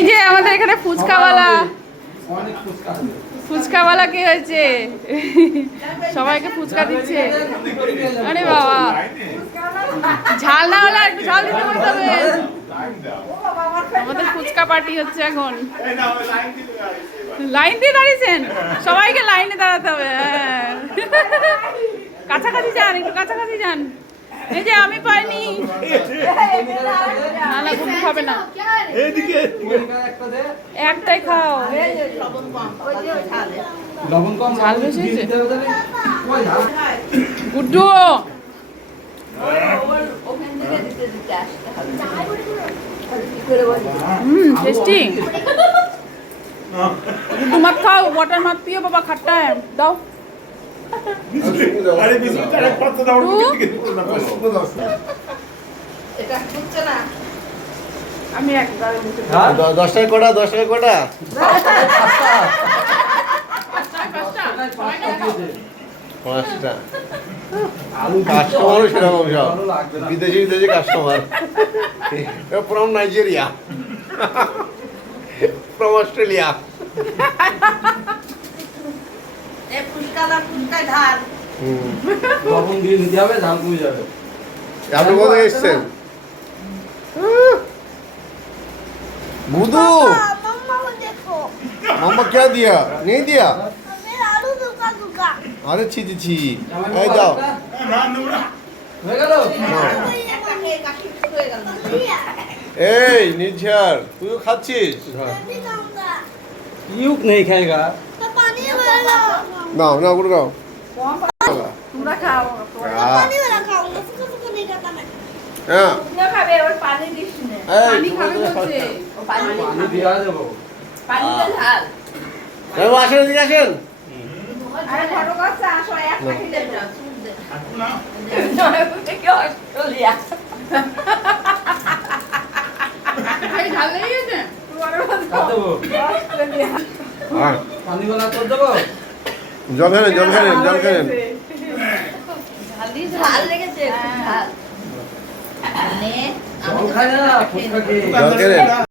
এই যে আমাদের এখানে ফুচকাওয়ালা, ফুচকাওয়ালা কি হয়েছে, সবাইকে ফুচকা দিচ্ছে। আরে বাবা, ঝাল না হলে একটু ঝাল দিতে বলতে হবে। আমাদের ফুচকা পার্টি হচ্ছে এখন। লাইন দিয়ে দাঁড়িয়েছেন, সবাইকে লাইনে দাঁড়াতে হবে। হ্যাঁ, কাছাকাছি যান, একটু কাছাকাছি যান। এই যে আমি পাইনি, না না গুড হবে না, একটাই খাও। ঝাল বেশি হয়েছে গুড্ডু। টেস্টি। गुड्डू मत खाओ, वाटर मत पियो बाबा, खट्टा है। दाओ अरे बिस्कुट अरे पत्ता दाও এটা হচ্ছে না। আমি একবার 10 টাকা কোটা 10 টাকা কোটা পাঁচটা কাস্টমারও সেরকম সব বিদেশি customer from Nigeria, from Australia. আপনি কোথায় এসছেন? बुधू मम्मा क्या दिया? नहीं दिया? अरे छी छी छी, ए जाओ এই নির্ঝর তুইও খাচ্ছিস? यूक नहीं खाएगा। না না ওগুলো খাও। তোমরা খাও, হ্যাঁ তোমরা খাবে, ওর পানি দিস না। পানি খাবে বলছে, ও পানি पानी दिया देबो। পানিতে ঝাল। বাবু আসেন, এদিকে আসেন। আরে ঘটক আছে, আসো এক প্যাকেট দাও, সুদ দে। আপু না কি অস্ট্রেলিয়া ভাই ঝাল লেগেছে তোমার कर देबो। অস্ট্রেলিয়া হ্যাঁ पानी वाला कर देबो। জল খেলেন জল খেলেন জল খেলেন। ঝাল লেগেছে, ঝাল। जल खाए ना फुचका के। জল খেলেন।